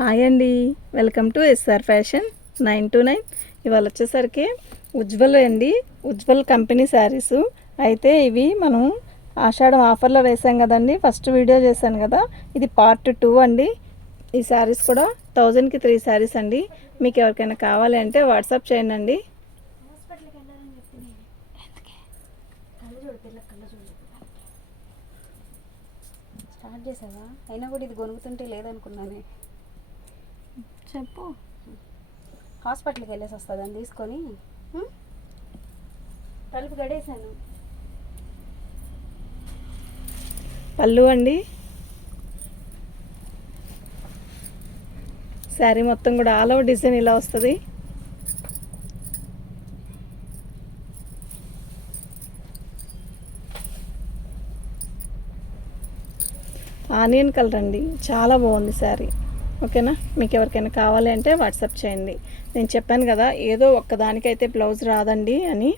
Hi అండి. Welcome to SR fashion nine to nine. ఇవాళ వచ్చేసరికి ఉజ్వల్ అండి. ఉజ్వల్ కంపెనీ శారీస్. అయితే ఇవి మనం ఆషాఢం ఆఫర్లో వేసాం కదండి. ఫస్ట్ వీడియో చేశాను కదా. ఇది పార్ట్ టూ అండి. ఈ శారీస్ కూడా థౌజండ్కి త్రీ శారీస్ అండి. మీకు ఎవరికైనా కావాలి అంటే వాట్సాప్ చేయండి అండి. స్టార్ట్ చేసావా? అయినా కూడా ఇది గొనుగుతుంటే లేదనుకున్నానే. చెప్పు. హాస్పిటల్కి వెళ్ళేసి వస్తుంది అని తీసుకొని? తలుపు గడేశాను పళ్ళు అండి. శారీ మొత్తం కూడా ఆల్ ఓవర్ డిజైన్ ఇలా వస్తుంది. ఆనియన్ కలర్ అండి. చాలా బాగుంది శారీ. ఓకేనా? మీకు ఎవరికైనా కావాలి అంటే వాట్సాప్ చేయండి. నేను చెప్పాను కదా ఏదో ఒక్కదానికైతే బ్లౌజ్ రాదండి అని.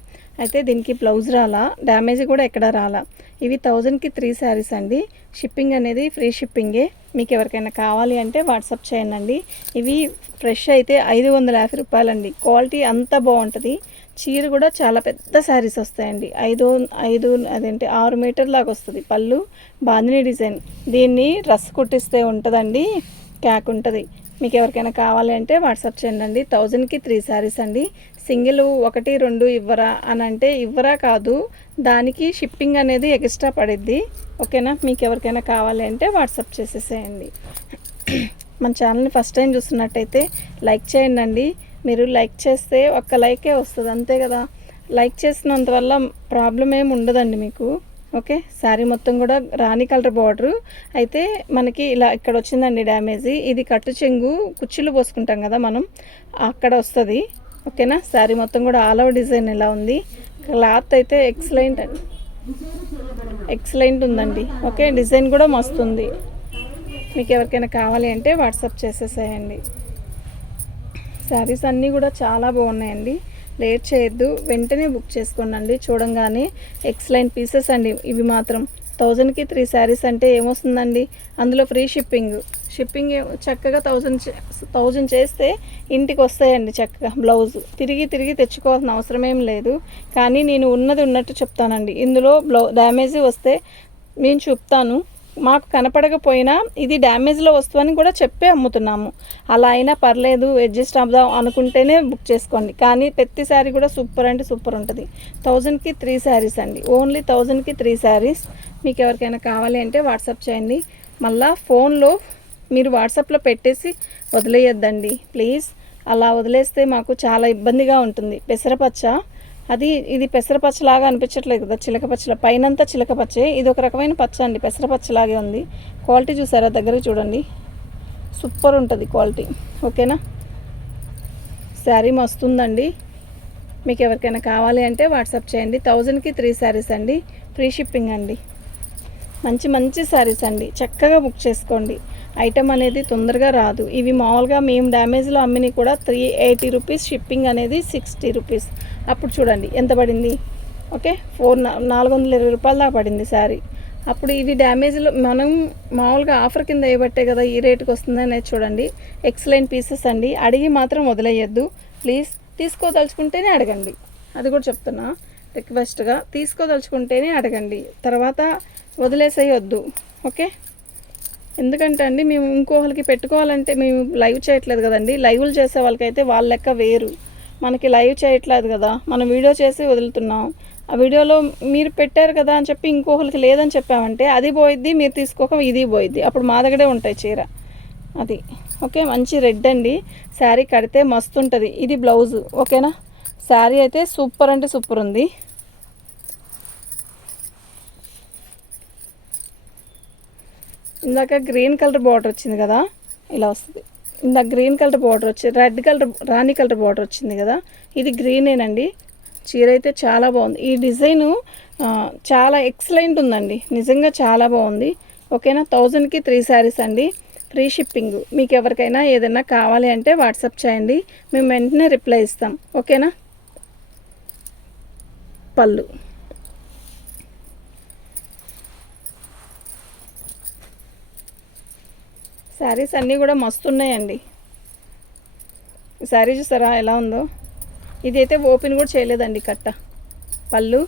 అయితే దీనికి బ్లౌజ్ రాలా డ్యామేజ్ కూడా ఎక్కడ రాలా. ఇవి థౌజండ్కి త్రీ శారీస్ అండి. షిప్పింగ్ అనేది ఫ్రీ షిప్పింగే. మీకు ఎవరికైనా కావాలి అంటే వాట్సాప్ చేయండి ఇవి ఫ్రెష్ అయితే ఐదు వందల యాభై రూపాయలండి. క్వాలిటీ అంతా బాగుంటుంది. చీర కూడా చాలా పెద్ద శారీస్ వస్తాయండి. ఐదు ఐదు అదేంటి ఆరు మీటర్ లాగా వస్తుంది పళ్ళు. బాందిని డిజైన్. దీన్ని రస్ కుట్టిస్తే ఉంటుందండి. క్యాక్ ఉంటుంది. మీకు ఎవరికైనా కావాలి అంటే వాట్సాప్ చేయండి థౌజండ్కి త్రీ శారీస్ అండి. సింగిల్ ఒకటి రెండు ఇవ్వరా అని అంటే ఇవ్వరా కాదు. దానికి షిప్పింగ్ అనేది ఎక్స్ట్రా పడిద్ది. ఓకేనా? మీకు ఎవరికైనా కావాలి అంటే వాట్సాప్ చేసేసేయండి. మన ఛానల్ని ఫస్ట్ టైం చూస్తున్నట్టయితే లైక్ చేయండి మీరు లైక్ చేస్తే ఒక్క లైకే వస్తుంది. అంతే కదా? లైక్ చేసినంత వల్ల ప్రాబ్లం ఏమి ఉండదండి మీకు. ఓకే? శారీ మొత్తం కూడా రాణి కలర్ బార్డర్. అయితే మనకి ఇలా ఇక్కడ వచ్చిందండి డ్యామేజ్. ఇది కట్టు చెంగు కుచ్చులు పోసుకుంటాం కదా మనం. అక్కడ వస్తుంది. ఓకేనా? శారీ మొత్తం కూడా ఆల్ ఓవర్ డిజైన్ ఇలా ఉంది. క్లాత్ అయితే ఎక్సలెంట్ ఎక్సలెంట్ ఉందండి. ఓకే? డిజైన్ కూడా మస్తుంది. మీకు ఎవరికైనా కావాలి అంటే వాట్సాప్ చేసేసేయండి. శారీస్ అన్నీ కూడా చాలా బాగున్నాయండి. లేట్ చేయొద్దు. వెంటనే బుక్ చేసుకోనండి. చూడంగానే ఎక్సలైన్ పీసెస్ అండి ఇవి మాత్రం. థౌజండ్కి త్రీ శారీస్ అంటే ఏమొస్తుందండి? అందులో ఫ్రీ షిప్పింగ్. షిప్పింగ్ ఏ- చక్కగా థౌజండ్ థౌజండ్ చేస్తే ఇంటికి వస్తాయండి చక్కగా బ్లౌజ్. తిరిగి తిరిగి తెచ్చుకోవాల్సిన అవసరం ఏం లేదు. కానీ నేను ఉన్నది ఉన్నట్టు చెప్తానండి. ఇందులో బ్లౌ డ్యామేజ్ వస్తే నేను చెప్తాను. మాకు కనపడకపోయినా ఇది డ్యామేజ్లో వస్తుందని కూడా చెప్పే అమ్ముతున్నాము. అలా అయినా పర్లేదు అడ్జస్ట్ అవుదాం అనుకుంటేనే బుక్ చేసుకోండి. కానీ ప్రతి శారీ కూడా సూపర్ అంటే సూపర్ ఉంటుంది. థౌజండ్కి త్రీ శారీస్ అండి. ఓన్లీ థౌజండ్కి త్రీ శారీస్ మీకు ఎవరికైనా కావాలి అంటే వాట్సాప్ చేయండి. మళ్ళా ఫోన్లో మీరు వాట్సాప్లో పెట్టేసి వదిలేయొద్దండి. ప్లీజ్ అలా వదిలేస్తే మాకు చాలా ఇబ్బందిగా ఉంటుంది. పెసరపచ్చ అది ఇది పెసరపచ్చలాగా అనిపించట్లేదు కదా చిలక పచ్చల పైనంతా చిలక పచ్చే. ఇది ఒక రకమైన పచ్చ అండి పెసరపచ్చలాగే ఉంది. క్వాలిటీ చూసారా? దగ్గరకు చూడండి. సూపర్ ఉంటుంది క్వాలిటీ ఓకేనా? శారీ మస్తుందండి. మీకు ఎవరికైనా కావాలి అంటే వాట్సాప్ చేయండి. థౌజండ్కి త్రీ శారీస్ అండి. ఫ్రీ షిప్పింగ్ అండి. మంచి మంచి శారీస్ అండి. చక్కగా బుక్ చేసుకోండి. ఐటమ్ అనేది తొందరగా రాదు. ఇవి మామూలుగా మేము డ్యామేజ్లో అమ్మిని కూడా త్రీ ఎయిటీ రూపీస్ షిప్పింగ్ అనేది సిక్స్టీ రూపీస్. అప్పుడు చూడండి ఎంత పడింది? ఓకే ఫోర్ నాలుగు వందల ఇరవై రూపాయల దాకా పడింది శారీ. అప్పుడు ఇది డ్యామేజ్లో మనం మామూలుగా ఆఫర్ కింద వేయబట్టే కదా ఈ రేటుకి వస్తుందనేది చూడండి. ఎక్సలెంట్ పీసెస్ అండి. అడిగి మాత్రం వదిలేయద్దు. ప్లీజ్ తీసుకోదలుచుకుంటేనే అడగండి. అది కూడా చెప్తున్నా రిక్వెస్ట్గా తీసుకోదలుచుకుంటేనే అడగండి. తర్వాత వదిలేసేయొద్దు. ఓకే? ఎందుకంటే అండి మేము ఇంకోళ్ళకి పెట్టుకోవాలంటే మేము లైవ్ చేయట్లేదు కదండి. లైవ్లు చేసే వాళ్ళకైతే వాళ్ళ లెక్క వేరు. మనకి లైవ్ చేయట్లేదు కదా. మనం వీడియో చేసి వదులుతున్నాం. ఆ వీడియోలో మీరు పెట్టారు కదా అని చెప్పి ఇంకొకరికి లేదని చెప్పామంటే అది పోయిద్ది మీరు తీసుకోక ఇది పోయిద్ది. అప్పుడు మా దగ్గరే ఉంటాయి చీర. అది. ఓకే మంచి రెడ్ అండి. శారీ కడితే మస్తు ఉంటుంది. ఇది బ్లౌజ్. ఓకేనా? శారీ అయితే సూపర్ అంటే సూపర్ ఉంది. ఇందాక గ్రీన్ కలర్ బార్డర్ వచ్చింది కదా ఇలా వస్తుంది. ఇందాక గ్రీన్ కలర్ బార్డర్ వచ్చి రెడ్ కలర్ రాణి కలర్ బార్డర్ వచ్చింది కదా ఇది గ్రీనేనండి. చీర అయితే చాలా బాగుంది. ఈ డిజైను చాలా ఎక్సలెంట్ ఉందండి. నిజంగా చాలా బాగుంది. ఓకేనా? థౌజండ్కి త్రీ శారీస్ అండి. Free shipping. మీకు ఎవరికైనా ఏదైనా కావాలి అంటే వాట్సాప్ చేయండి. మేము వెంటనే రిప్లై ఇస్తాం. ఓకేనా? పళ్ళు. శారీస్ అన్నీ కూడా మస్తు ఉన్నాయండి శారీ చూసారా ఎలా ఉందో? ఇది అయితే ఓపెన్ కూడా చేయలేదండి కట్ట. పళ్ళు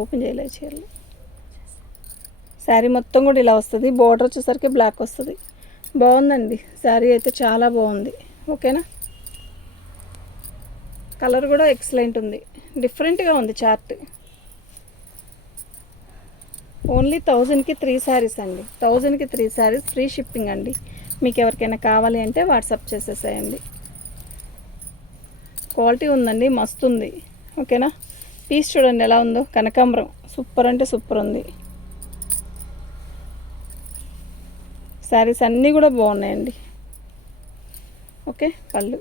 ఓపెన్ చేయలేదు చీరలు శారీ మొత్తం కూడా ఇలా వస్తుంది. బోర్డర్ వచ్చేసరికి బ్లాక్ వస్తుంది. బాగుందండి. శారీ అయితే చాలా బాగుంది. ఓకేనా? కలర్ కూడా ఎక్సలెంట్ ఉంది. డిఫరెంట్గా ఉంది చార్ట్. ఓన్లీ థౌజండ్కి త్రీ శారీస్ అండి. థౌజండ్కి త్రీ శారీస్ ఫ్రీ షిప్పింగ్ అండి. మీకు ఎవరికైనా కావాలి అంటే వాట్సాప్ చేసేసేయండి. క్వాలిటీ ఉందండి మస్తు ఉంది ఓకేనా? పీస్ చూడండి ఎలా ఉందో. కనకాంబరం. సూపర్ అంటే సూపర్ ఉంది. శారీస్ అన్నీ కూడా బాగున్నాయండి. ఓకే? పళ్ళు.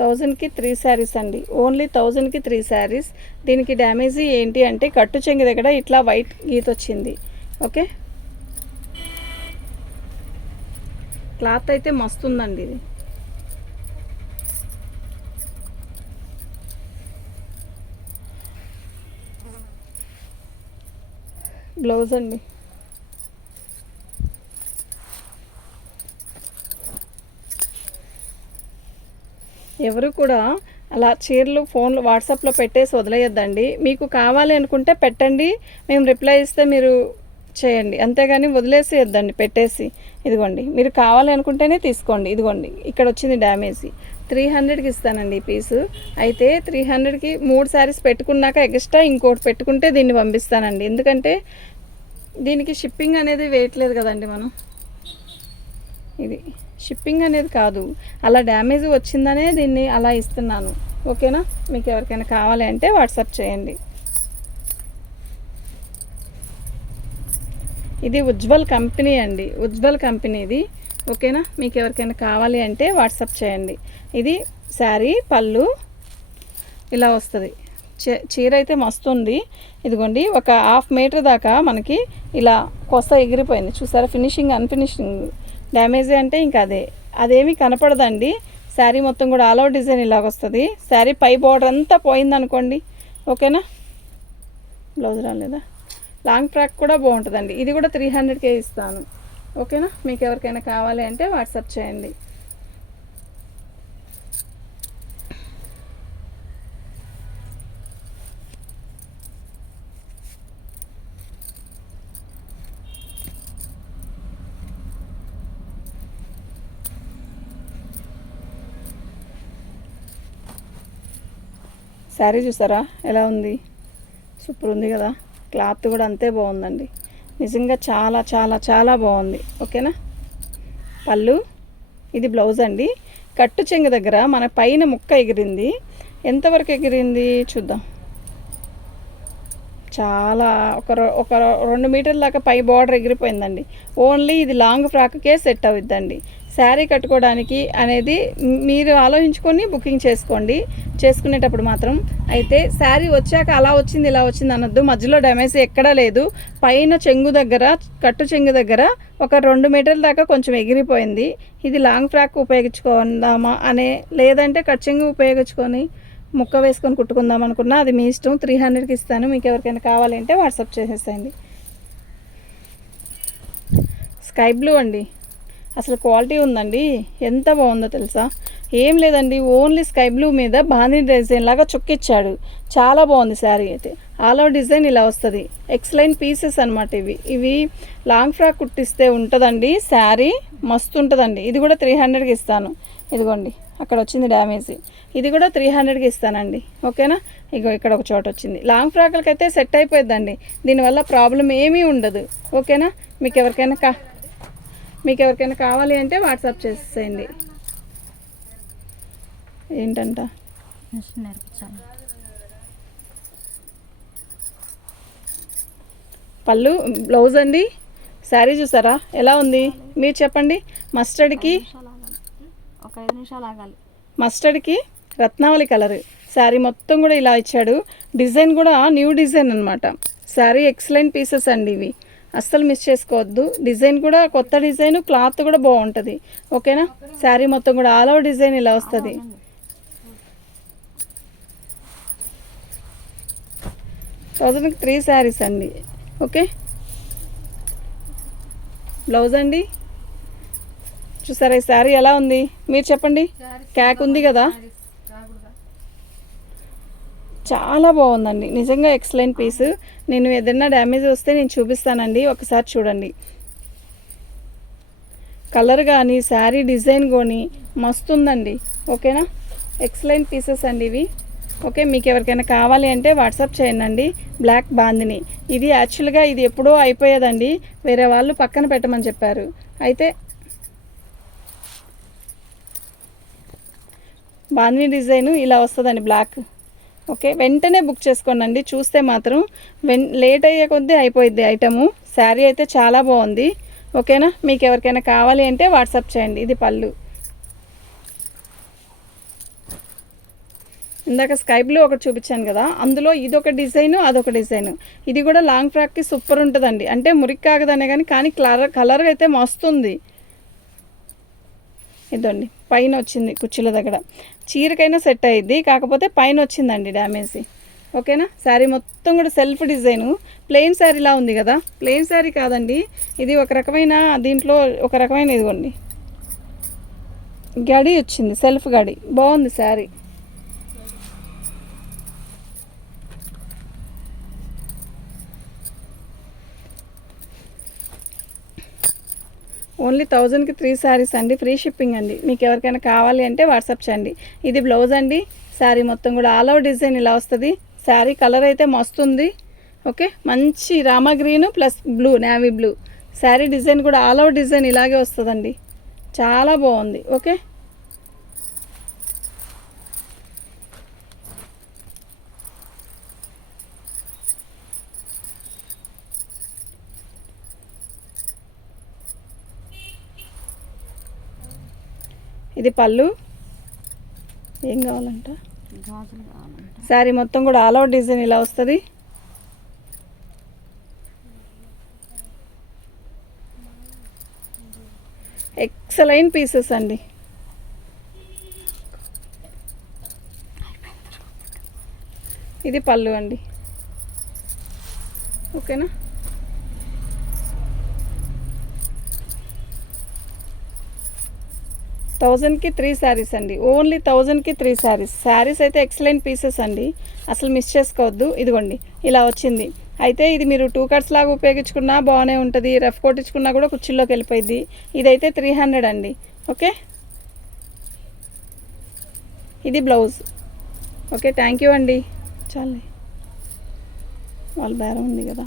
థౌజండ్కి త్రీ శారీస్ అండి. ఓన్లీ థౌజండ్కి త్రీ శారీస్. దీనికి డ్యామేజీ ఏంటి అంటే కట్టు చెంగి దగ్గర ఇట్లా వైట్ గీత వచ్చింది. ఓకే? క్లాత్ అయితే మస్తుందండి ఇది. బ్లౌజ్ అండి. ఎవరు కూడా అలా చీరలు ఫోన్లు వాట్సాప్లో పెట్టేసి వదిలేయద్దండి. మీకు కావాలి అనుకుంటే పెట్టండి. మేము రిప్లై ఇస్తే మీరు చేయండి. అంతేగాని వదిలేసేయొద్దండి పెట్టేసి. ఇదిగోండి. మీరు కావాలి అనుకుంటేనే తీసుకోండి. ఇదిగోండి. ఇక్కడ వచ్చింది డ్యామేజ్. త్రీ హండ్రెడ్కి ఇస్తానండి ఈ పీసు. అయితే త్రీ హండ్రెడ్కి మూడు శారీస్ పెట్టుకున్నాక ఎక్స్ట్రా ఇంకోటి పెట్టుకుంటే దీన్ని పంపిస్తానండి. ఎందుకంటే దీనికి షిప్పింగ్ అనేది వేయట్లేదు కదండి మనం. ఇది. షిప్పింగ్ అనేది కాదు. అలా డ్యామేజ్ వచ్చిందనే దీన్ని అలా ఇస్తున్నాను. ఓకేనా? మీకు ఎవరికైనా కావాలి అంటే వాట్సాప్ చేయండి. ఇది ఉజ్వల్ కంపెనీ అండి. ఉజ్వల్ కంపెనీది ఓకేనా? మీకు ఎవరికైనా కావాలి అంటే వాట్సాప్ చేయండి. ఇది శారీ పళ్ళు ఇలా వస్తుంది. చీ- చీర అయితే మస్తుంది. ఇదిగోండి ఒక హాఫ్ మీటర్ దాకా మనకి ఇలా కొస ఎగిరిపోయింది. చూసారా? ఫినిషింగ్ అన్ఫినిషింగ్ డ్యామేజ్ అంటే ఇంకా అదే. అదేమీ కనపడదండి. శారీ మొత్తం కూడా ఆల్ అవుట్ డిజైన్ ఇలాగ వస్తుంది. శారీ పై బార్డర్ అంతా పోయిందనుకోండి. ఓకేనా? బ్లౌజ్ రాలేదా? లాంగ్ ఫ్రాక్ కూడా బాగుంటుందండి. ఇది కూడా త్రీ హండ్రెడ్కే ఇస్తాను. ఓకేనా? మీకు ఎవరికైనా కావాలి అంటే వాట్సాప్ చేయండి. శారీ చూసారా? ఎలా ఉంది? సూపర్ ఉంది కదా? క్లాత్ కూడా అంతే బాగుందండి. నిజంగా చాలా చాలా చాలా బాగుంది. ఓకేనా? పళ్ళు ఇది బ్లౌజ్ అండి. కట్టు చెంగు దగ్గర మన పైన ముక్క ఎగిరింది. ఎంతవరకు ఎగిరింది చూద్దాం. చాలా ఒక ఒక రెండు మీటర్ల దాకా పై బార్డర్ ఎగిరిపోయిందండి. ఓన్లీ ఇది లాంగ్ ఫ్రాక్కే సెట్ అవుద్దండి. శారీ కట్టుకోవడానికి అనేది మీరు ఆలోచించుకొని బుకింగ్ చేసుకోండి. చేసుకునేటప్పుడు మాత్రం అయితే శారీ వచ్చాక అలా వచ్చింది ఇలా వచ్చింది అనొద్దు. మధ్యలో డ్యామేజ్ ఎక్కడా లేదు. పైన చెంగు దగ్గర కట్టు చెంగు దగ్గర ఒక రెండు మీటర్ల దాకా కొంచెం ఎగిరిపోయింది. ఇది లాంగ్ ఫ్రాక్ ఉపయోగించుకుందామా అనే లేదంటే కట్ చెంగు ఉపయోగించుకొని ముక్క వేసుకొని కుట్టుకుందాం అనుకున్నా అది మీ ఇష్టం. త్రీ హండ్రెడ్కి ఇస్తాను. మీకు ఎవరికైనా కావాలంటే వాట్సాప్ చేసేసేయండి. స్కై బ్లూ అండి. అసలు క్వాలిటీ ఉందండి. ఎంత బాగుందో తెలుసా? ఏం లేదండి ఓన్లీ స్కై బ్లూ మీద బాందీ డిజైన్ లాగా చుక్కిచ్చాడు. చాలా బాగుంది శారీ అయితే. ఆల్ ఓవర్ డిజైన్ ఇలా వస్తుంది. ఎక్స్లైన్ పీసెస్ అనమాట ఇవి. ఇవి లాంగ్ ఫ్రాక్ కుట్టిస్తే ఉంటుందండి శారీ మస్తు ఉంటుందండి. ఇది కూడా త్రీ హండ్రెడ్కి ఇస్తాను. ఇదిగోండి అక్కడ వచ్చింది డ్యామేజ్. ఇది కూడా త్రీ హండ్రెడ్కి ఇస్తానండి. ఓకేనా? ఇగో ఇక్కడ ఒక చోట వచ్చింది. లాంగ్ ఫ్రాక్లకి అయితే సెట్ అయిపోయిందండి దీనివల్ల ప్రాబ్లం ఏమీ ఉండదు. ఓకేనా? మీకు ఎవరికైనా కా మీకు ఎవరికైనా కావాలి అంటే వాట్సాప్ చేసేయండి. ఏంటంట? నేర్పించాలి. పళ్ళు బ్లౌజ్ అండి? శారీ చూసారా? ఎలా ఉంది? మీరు చెప్పండి. మస్టర్డ్కి ఒక ఐదు నిమిషాలు ఆగాలి. మస్టర్డ్కి రత్నావళి కలర్ శారీ మొత్తం కూడా ఇలా ఇచ్చాడు. డిజైన్ కూడా న్యూ డిజైన్ అనమాట శారీ ఎక్సలెంట్ పీసెస్ అండి ఇవి. అస్సలు మిస్ చేసుకోవద్దు. డిజైన్ కూడా కొత్త డిజైన్ క్లాత్ కూడా బాగుంటుంది. ఓకేనా శారీ మొత్తం కూడా ఆల్ ఓవర్ డిజైన్ ఇలా వస్తుంది. థౌజండ్కి త్రీ శారీస్ అండి. ఓకే బ్లౌజ్ అండి? చూసారా ఈ శారీ ఎలా ఉంది? మీరు చెప్పండి. క్యాక్ ఉంది కదా? చాలా బాగుందండి. నిజంగా ఎక్సలెంట్ పీస్ నేను ఏదైనా డ్యామేజ్ వస్తే నేను చూపిస్తానండి. ఒకసారి చూడండి. కలర్ కానీ శారీ డిజైన్ కానీ మస్తు ఉందండి ఓకేనా ఎక్సలెంట్ పీసెస్ అండి ఇవి. ఓకే మీకు ఎవరికైనా కావాలి అంటే వాట్సాప్ చేయండి బ్లాక్ బాందిని ఇది యాక్చువల్గా ఇది ఎప్పుడో అయిపోయేదండి. వేరే వాళ్ళు పక్కన పెట్టమని చెప్పారు. అయితే బాందిని డిజైను ఇలా వస్తుందండి బ్లాక్ ఓకే వెంటనే బుక్ చేసుకోనండి. చూస్తే మాత్రం వెన్ లేట్ అయ్యే కొద్దీ అయిపోయింది ఐటము. శారీ అయితే చాలా బాగుంది. ఓకేనా? మీకు ఎవరికైనా కావాలి అంటే వాట్సాప్ చేయండి. ఇది పళ్ళు. ఇందాక స్కై బ్లూ ఒకటి చూపించాను కదా. అందులో ఇదొక డిజైన్ అదొక డిజైన్. ఇది కూడా లాంగ్ ఫ్రాక్కి సూపర్ ఉంటుందండి. అంటే మురికి కాగదనే కానీ కానీ కలర్ కలర్ అయితే మస్తుంది ఇదండి. పైన వచ్చింది కుర్చీల దగ్గర. చీరకైనా సెట్ అయ్యిద్ది కాకపోతే పైన వచ్చిందండి డ్యామేజ్ ఓకేనా? శారీ మొత్తం కూడా సెల్ఫ్ డిజైను ప్లెయిన్ శారీలా ఉంది కదా? ప్లెయిన్ శారీ కాదండి. ఇది ఒక రకమైన దీంట్లో ఒక రకమైన ఇదిగోండి. గడి వచ్చింది సెల్ఫ్ గడి. బాగుంది శారీ ఓన్లీ థౌజండ్కి త్రీ శారీస్ అండి. ఫ్రీ షిప్పింగ్ అండి. మీకు ఎవరికైనా కావాలి అంటే వాట్సాప్ చేయండి. ఇది బ్లౌజ్ అండి. శారీ మొత్తం కూడా ఆల్ ఓవర్ డిజైన్ ఇలా వస్తుంది. శారీ కలర్ అయితే మస్తుంది ఓకే మంచి Rama green plus blue navy blue sari design కూడా ఆల్ ఓవర్ డిజైన్ ఇలాగే వస్తుందండి. చాలా బాగుంది. ఓకే ఇది పళ్ళు. ఏం కావాలంట? శారీ మొత్తం కూడా ఆల్ అవుట్ డిజైన్ ఇలా వస్తుంది. ఎక్సలైన్ పీసెస్ అండి. ఇది పళ్ళు అండి. ఓకేనా? థౌజండ్కి త్రీ శారీస్ అండి. ఓన్లీ థౌజండ్కి త్రీ శారీస్. శారీస్ అయితే ఎక్సలెంట్ పీసెస్ అండి. అసలు మిస్ చేసుకోవద్దు. ఇదిగోండి ఇలా వచ్చింది. అయితే ఇది మీరు టూ కట్స్ లాగా ఉపయోగించుకున్నా బాగానే ఉంటుంది. రఫ్ కొట్టించుకున్నా కూడా కుర్చీలోకి వెళ్ళిపోయింది ఇదైతే త్రీ హండ్రెడ్ అండి. ఓకే? ఇది బ్లౌజ్. ఓకే థ్యాంక్ యూ అండి. చాలే. వాళ్ళ బేరం ఉంది కదా.